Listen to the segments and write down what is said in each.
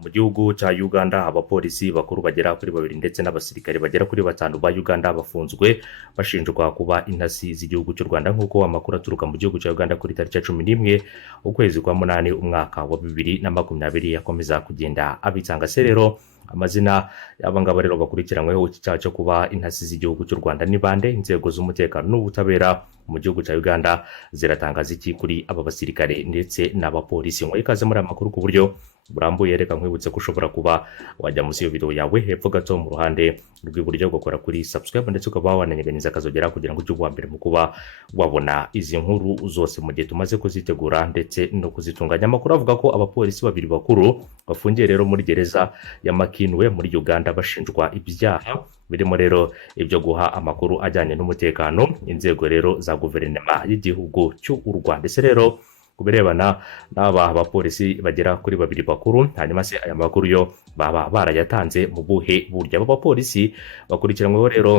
Mu gihugu cya Uganda abapolisi bakuru bagera kuri 2 ndetse n'abasirikare bagera kuri 5 ba Uganda bafunzwe bashinjwa kuba intasi z'igihugu cy'u Rwanda nk'uko amakuru aturuka mu gihugu cya Uganda kuri tariki 11 ukwezi kwa 8 umwaka wa 2020 yakomeza kugenda abitsanga se rero amazina y'abangaba rero bakurikiranyweho icyaha cyo kuba intasi z'igihugu cy'u Rwanda ni bande. Inzego z'umutekano n'ubutabera mu gihugu cya Uganda ziratangaza iki kuri aba basirikare ndetse n'abapolisi? Ngo ikaze muri amakuru ku buryo burambuye, reka nkwibutse ko ushobora kuba wajya munsi y'iyo video yawe hepfo gato mu ruhande rw'iburyo ugakora kuri subscribe ndetse ukaba wananyeganyeza akazogera kugira ngo ujye uwa mbere mu kuba wabona izi nkuru zose mu gihe tumaze kuzitegura ndetse no kuzitunganya. Amakuru avuga ko abapolisi 2 bakuru bafungiye rero muri gereza ya Makinwe muri Uganda bashinjwa ibyaha birimo rero ibyo guha amakuru ajyanye n'umutekano inzego rero za guverinoma y'igihugu cy'u Rwanda. Ese rero kubirebana n'aba bapolisi bagera kuri 2 bakuru, hanyuma se aya makuru yo baba barayatanze mu buhe buryo? Aba bapolisi bakurikiranyweho rero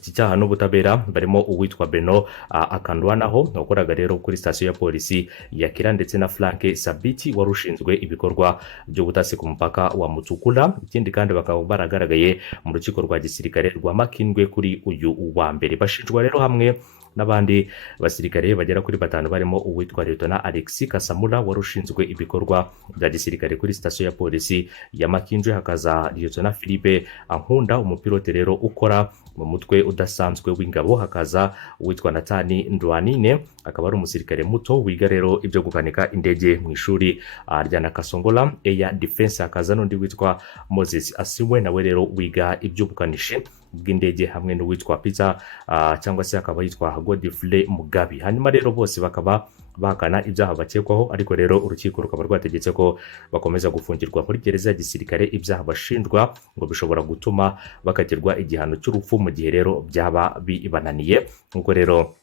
iki cyaha n'ubutabera barimo uwitwa Beno Akandwanaho wakoraga rero kuri station ya polisi ya Kira ndetse na Frank Sabiti warushinzwe ibikorwa by'ubutasi ku mupaka wa Mutukula. Ikindi kandi bakaba baragaragaye mu rukiko rwa gisirikare rwa Makindwe kuri uyu wa mbere. Bashinjwa rero hamwe n'abandi basirikare bagera kuri 5 barimo uwitwa Lieutenant Alexis Kasamura warushinzwe ibikorwa bya gisirikare kuri station ya polisi ya Makindwe, hakaza Lieutenant Philippe Ankunda umupilote rero ukora mu mutwe udasanzwe w'ingabo, hakaza uwitwa Natani Ndwanine akaba ari umusirikare muto wiga rero ibyo gukanika indege mu ishuri rya Nakasongola Air Defense, hakaza n'undi witwa Moses Asiwe nawe rero wiga iby'ubukanishi bw'indege, hamwe n'uwitwa Peter cyangwa se akaba yitwa Godfrey Mugabi. Hanyuma rero bose bakaba bahakana ibyaha bakekwaho, ariko rero urukiko rukaba rwategetse ko bakomeza gufungirwa muri gereza ya gisirikare. Ibyaha bashinjwa ngo bishobora gutuma bakatirwa igihano cy'urupfu mu gihe rero byaba bibananiye, nk'uko rero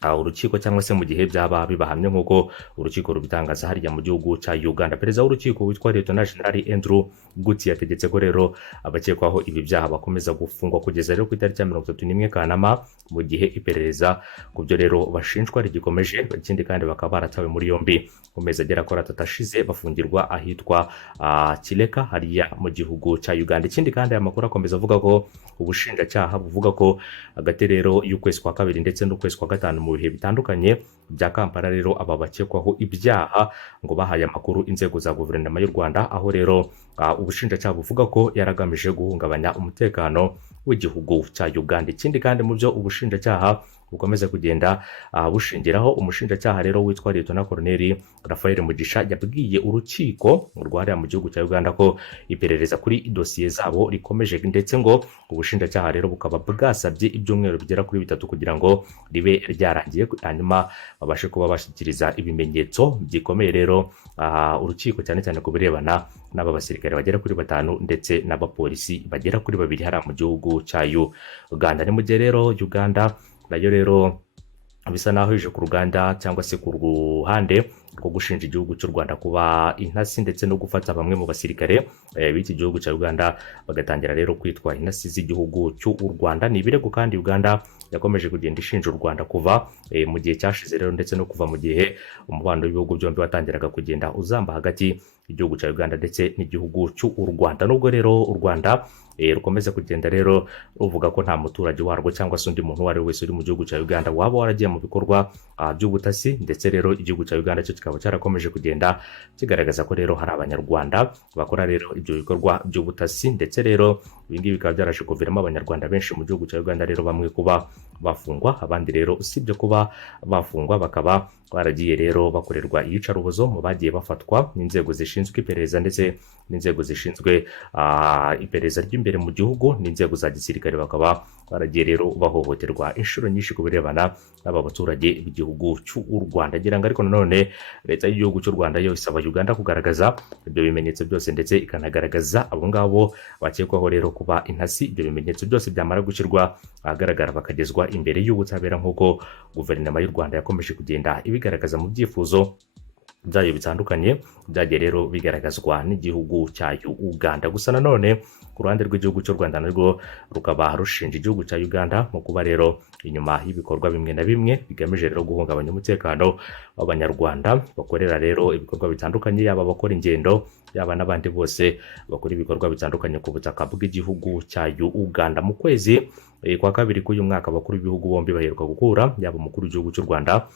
urukiko cyangwa se mu gihe byaba bibahamye nk'uko urukiko rubitangaza hariya mu gihugu cya Uganda. Perezida w'urukiko witwa Lieutenant General Andrew Guti yategetse ko rero abakekwaho ibi byaha bakomeza gufungwa kugeza rero ku itariki ya 31 Kanama mu gihe iperereza ku byo rero bashinjwa rigikomeje. Ikindi kandi bakaba baratawe muri yombi mu mezi agera kuri 3 ashize bafungirwa ahitwa Kireka hariya mu gihugu cya Uganda. Ikindi kandi aya makuru akomeza avuga ko ubushinjacyaha buvuga ko hagati rero y'ukwezi kwa 2 ndetse n'ukwezi kwa 5 mu bihe bitandukanye bya Kampala rero aba bakekwaho ibyaha ngo bahaye amakuru inzego za guverinoma y'u Rwanda, aho rero ubushinjacyaha buvuga ko yaragamije guhungabanya umutekano w'igihugu cya Uganda. Ikindi kandi mu byo ubushinjacyaha bukomeza kugenda bushingiraho, umushinjacyaha rero witwa Lieutenant Colonel Raphael Mugisha yabwiye urukiko rwari mu gihugu cya Uganda ko iperereza kuri dosiye zabo rikomeje, ndetse ngo ubushinjacyaha rero bukaba bwasabye ibyumweru bigera kuri 3 kugira ngo ribe ryarangiye, hanyuma babashe kuba bashyikiriza ibimenyetso bikomeye rero urukiko cyane cyane ku birebana n'aba basirikare bagera kuri 5 ndetse n'abapolisi bagera kuri 2 hariya mu gihugu cya Uganda. Ni mu gihe rero Uganda nayo rero bisa naho ije ku ruganda cyangwa se ku ruhande rwo gushinja igihugu cy'u Rwanda kuba intasi ndetse no gufata bamwe mu basirikare b'iki gihugu cya Uganda bagatangira rero kwitwa intasi z'igihugu cy'u Rwanda. Ni ibirego kandi Uganda yakomeje kugenda ishinja u Rwanda kuva mu gihe cyashize rero, ndetse no kuva mu gihe umubano w'ibihugu byombi watangiraga kugenda uzamba hagati y'igihugu cya Uganda ndetse n'igihugu cy'u Rwanda. Nubwo rero u Rwanda rukomeza kugenda rero ruvuga ko nta muturage warwo cyangwa se undi muntu wari wese uri mu gihugu cya Uganda waba waragiye mu bikorwa by'ubutasi, ndetse rero igihugu cya Uganda cyo kikaba cyarakomeje kugenda kigaragaza ko rero hari abanyarwanda bakora rero ibyo bikorwa by'ubutasi, ndetse rero ibingibi bikaba byaraje kuviramo abanyarwanda benshi mu gihugu cya Uganda rero bamwe kuba bafungwa, abandi rero usibye kuba bafungwa bakaba baragiye rero bakorerwa iyicarubozo mu bagiye bafatwa n'inzego zishinzwe iperereza ndetse n'inzego zishinzwe iperereza ry'imbere mu gihugu n'inzego za gisirikare, bakaba baragiye rero bahohoterwa inshuro nyinshi ku birebana n'aba baturage b'igihugu cy'u Rwanda. Ngira ngo ariko nanone leta y'igihugu cy'u Rwanda yo isaba Uganda kugaragaza ibyo bimenyetso byose ndetse ikanagaragaza abo ngabo bakekwaho rero kuba intasi. Ibyo bimenyetso byose byamara gushyirwa ahagaragara bakagezwa imbere y'ubutabera nk'uko guverinoma y'u Rwanda yakomeje kugenda ibigaragaza mu byifuzo byayo bitandukanye byagiye rero bigaragazwa n'igihugu cya Uganda. Gusa nanone ku ruhande rw'igihugu cy'u Rwanda narwo rukaba rushinja igihugu cya Uganda mu kuba rero inyuma y'ibikorwa bimwe na bimwe bigamije rero guhungabanya umutekano w'abanyarwanda bakorera rero ibikorwa bitandukanye, yaba bakora ingendo yaba n'abandi bose bakora ibikorwa bitandukanye ku butaka bw'igihugu cya Uganda. Mu kwezi kwa kabiri k'uyu mwaka abakuru b'ibihugu bombi baheruka gukura, yaba umukuru w'igihugu cy'u Rwanda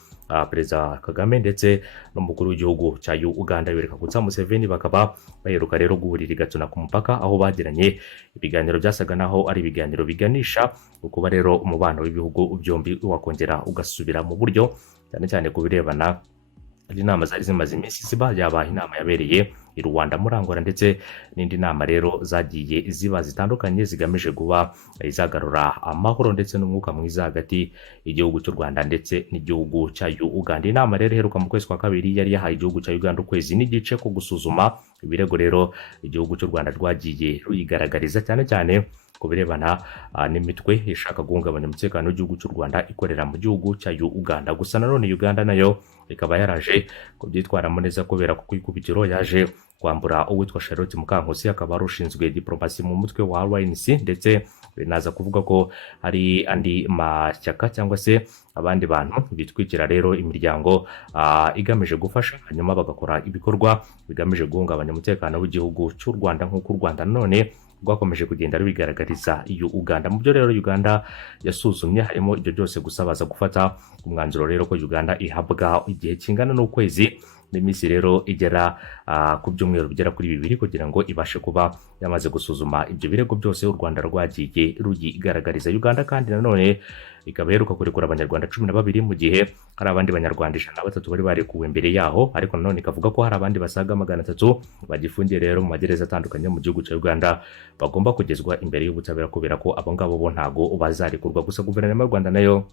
Perezida Kagame ndetse n'umukuru w'igihugu cya Uganda Yoweri Kaguta Museveni, bakaba baheruka rero guhurira i Gatuna ku mupaka, aho bagiranye ibiganiro byasaga naho ari ibiganiro biganisha kuba rero umubano w'ibihugu byombi wakongera ugasubira mu buryo, cyane cyane ku birebana inama zari zimaze iminsi ziba, yaba inama yabereye i Rwanda muri Angola ndetse n'indi nama rero zagiye ziba zitandukanye zigamije kuba izagarura amahoro ndetse n'umwuka mwiza hagati y'igihugu cy'u Rwanda ndetse n'igihugu cya Uganda. Inama rero iheruka mu kwezi kwa kabiri yari yahaye igihugu cya Uganda ukwezi n'igice ko gusuzuma ibirego rero igihugu cy'u Rwanda rwagiye ruyigaragariza, cyane cyane ku birebana n'imitwe ishaka guhungabanya umutekano w'igihugu cy'u Rwanda ikorera mu gihugu cya Uganda. Gusa nanone Uganda nayo ikaba yaraje kubyitwaramo neza kubera ko ku ikubitiro yaje kwambura uwitwa Charlotte Mukankusi, akaba ari ushinzwe diplomasi mu mutwe wa RNC, ndetse binaza kuvuga ko hari andi mashyaka cyangwa se abandi bantu bitwikira rero imiryango igamije gufasha, hanyuma bagakora ibikorwa bigamije guhungabanya umutekano w'igihugu cy'u Rwanda, nk'uko u Rwanda none rwakomeje kugenda rubigaragariza Uganda. Mu byo rero Uganda yasuzumye harimo ibyo byose, gusa baza gufata umwanzuro rero ko Uganda ihabwa igihe kingana n'ukwezi n'iminsi rero igera ku byumweru bigera kuri 2 kugira ngo ibashe kuba yamaze gusuzuma ibyo birego byose u Rwanda rwagiye ruyigaragariza Uganda. Kandi nanone ikaba iheruka kurekura abanyarwanda 12 mu gihe hari abandi banyarwanda 103 bari barekuwe mbere yaho, ariko nanone ikavuga ko hari abandi basaga 300 bagifungiye rero mu magereza atandukanye mu gihugu cya Uganda bagomba kugezwa imbere y'ubutabera kubera ko abo ngabo bo ntago bazarekurwa. Gusa guverinoma y'u Rwanda nayo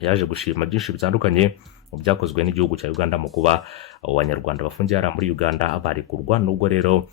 yaje gushima byinshi bitandukanye mu byakozwe n'igihugu cya Uganda mu kuba abanyarwanda bafungiye hariya muri Uganda barekurwa, nubwo rero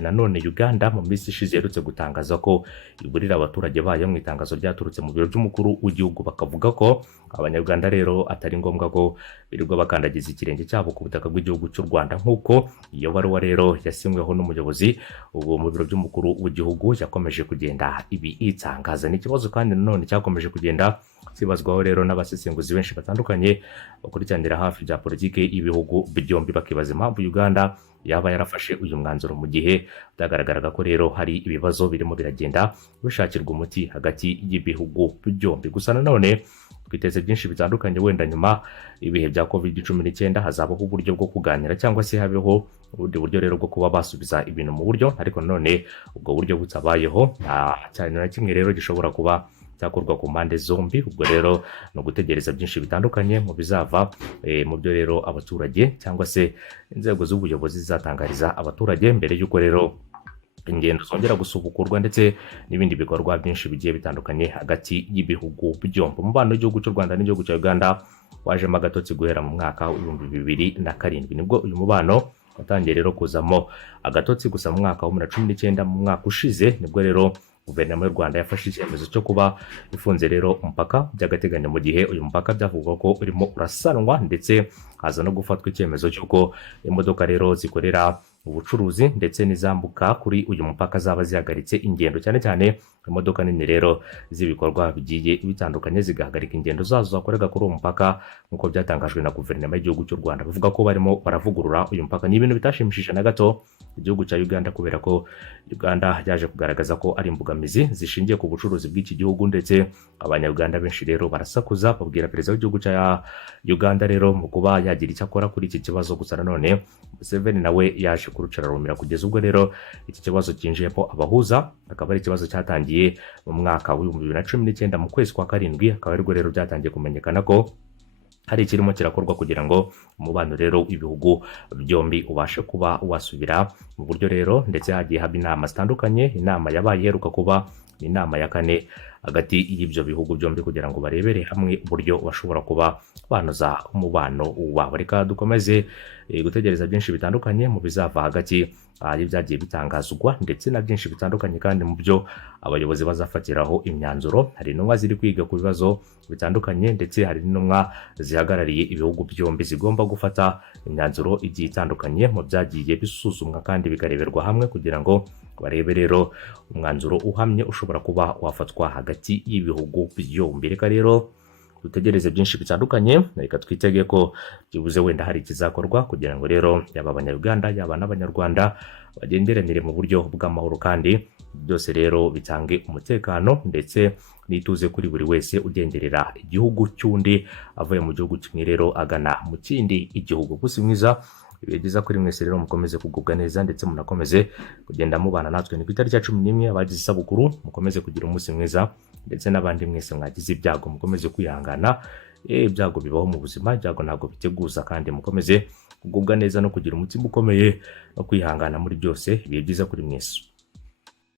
nanone Uganda mu minsi ishize yerutse gutangaza ko iburira abaturage bayo mu itangazo ryaturutse mu biro by'umukuru w'igihugu, bakavuga ko abanyarwanda rero atari ngombwa ko birirwa bakandagiza ikirenge cyabo ku butaka bw'igihugu cy'u Rwanda, nk'uko iyo baruwa rero yasinyweho n'umuyobozi ubu mu biro by'umukuru w'igihugu yakomeje kugenda ibi itangaza. Ni ikibazo kandi nanone cyakomeje kugenda sibazwaho rero n'abasesenguzi benshi batandukanye bakurikiranira hafi bya politike y'ibihugu byombi, bakibaza impamvu Uganda yaba yarafashe uyu mwanzuro mu gihe byagaragaraga ko rero hari ibibazo birimo biragenda bishakirwa umuti hagati y'ibihugu byombi. Gusa nanone twiteze byinshi bitandukanye, wenda nyuma ibihe bya COVID-19 hazabaho uburyo bwo kuganira cyangwa se habeho ubundi buryo rero bwo kuba basubiza ibintu mu buryo, ariko nanone ubwo buryo butabayeho nta cyane na kimwe rero gishobora kuba cyakorwa ku mpande zombi. Ubwo rero no gutegereza byinshi bitandukanye mu bizava mu byo rero abaturage cyangwa se inzego z'ubuyobozi zizatangariza abaturage mbere y'uko rero ingendo zongera gusubukurwa ndetse n'ibindi bikorwa byinshi bigiye bitandukanye hagati y'ibihugu byombi. Umubano w'igihugu cy'u Rwanda n'igihugu cya Uganda wajemo agatotsi guhera mu mwaka wa 2007 nibwo uyu mubano watangiye rero kuzamo agatotsi. Gusa mu mwaka wa 2019 mu mwaka ushize nibwo rero guverinoma y'u Rwanda yafashe icyemezo cyo kuba ifunze rero umupaka by'agateganyo, mu gihe uyu mupaka byavugwa ko urimo urasanwa, ndetse haza no gufatwa icyemezo cy'uko imodoka rero zikorera ubucuruzi ndetse n'izambuka kuri uyu mupaka zaba zihagaritse ingendo, cyane cyane imodoka nini rero z'ibikorwa bigiye bitandukanye zigahagarika ingendo zazo zakorega kuri uwo mupaka, nk'uko byatangajwe na guverinoma y'igihugu cy'u Rwanda. Bavuga ko barimo baravugurura uyu mupaka. Ni ibintu bitashimishije na gato igihugu cya Uganda, kubera ko Uganda yaje kugaragaza ko ari imbogamizi zishingiye ku bucuruzi bw'iki gihugu, ndetse abanyarwanda benshi rero barasakuza babwira perezida w'igihugu cya Uganda rero mu kuba yagira icyo akora kuri iki kibazo. Gusa nanone Museveni nawe yaje kurucara rumira kugeza ubwo rero iki kibazo cyinjiyemo abahuza, akaba ari ikibazo cyatangiye mu mwaka wa 2019 mu kwezi kwa karindwi, akaba ariko rero byatangiye kumenyekana ko hari ikirimo kirakorwa kugira ngo umubano rero ibihugu byombi ubashe kuba wasubira mu buryo rero, ndetse hagiye haba inama zitandukanye. Inama yabaye iheruka kuba inama ya 4 hagati y'ibyo bihugu byombi kugira ngo barebere hamwe uburyo bashobora kuba banoza umubano wabo. Reka dukomeze gutegereza byinshi bitandukanye mu bizava hagati y'ibyagiye bitangazwa ndetse na byinshi bitandukanye, kandi mu byo abayobozi bazafatiraho imyanzuro. Hari intumwa ziri kwiga ku bibazo bitandukanye, ndetse hari n'intumwa zihagarariye ibihugu byombi zigomba gufata imyanzuro igiye itandukanye mu byagiye bisuzumwa kandi bikareberwa hamwe kugira ngo barebe rero umwanzuro uhamye ushobora kuba wafatwa hagati y'ibihugu byombi. Reka rero dutegereze byinshi bitandukanye, reka twitege ko byibuze wenda hari ikizakorwa kugira ngo rero yaba abanyarwanda yaba n'abanyarwanda bagenderanire mu buryo bw'amahoro, kandi byose rero bitange umutekano ndetse n'ituze kuri buri wese ugenderera igihugu cy'undi, avuye mu gihugu kimwe rero agana mu kindi igihugu. Gusa mwiza, ibihe byiza kuri mwese rero, mukomeze kugubwa neza ndetse munakomeze kugenda mubana natwe. Ni ku itariki ya 11 abagize isabukuru, mukomeze kugira umunsi mwiza, ndetse n'abandi mwese mwagize ibyago mukomeze kwihangana. Ibyago bibaho mu buzima, ibyago ntabwo biteguza, kandi mukomeze kugubwa neza no kugira umutima ukomeye no kwihangana muri byose. Ibihe byiza kuri mwese.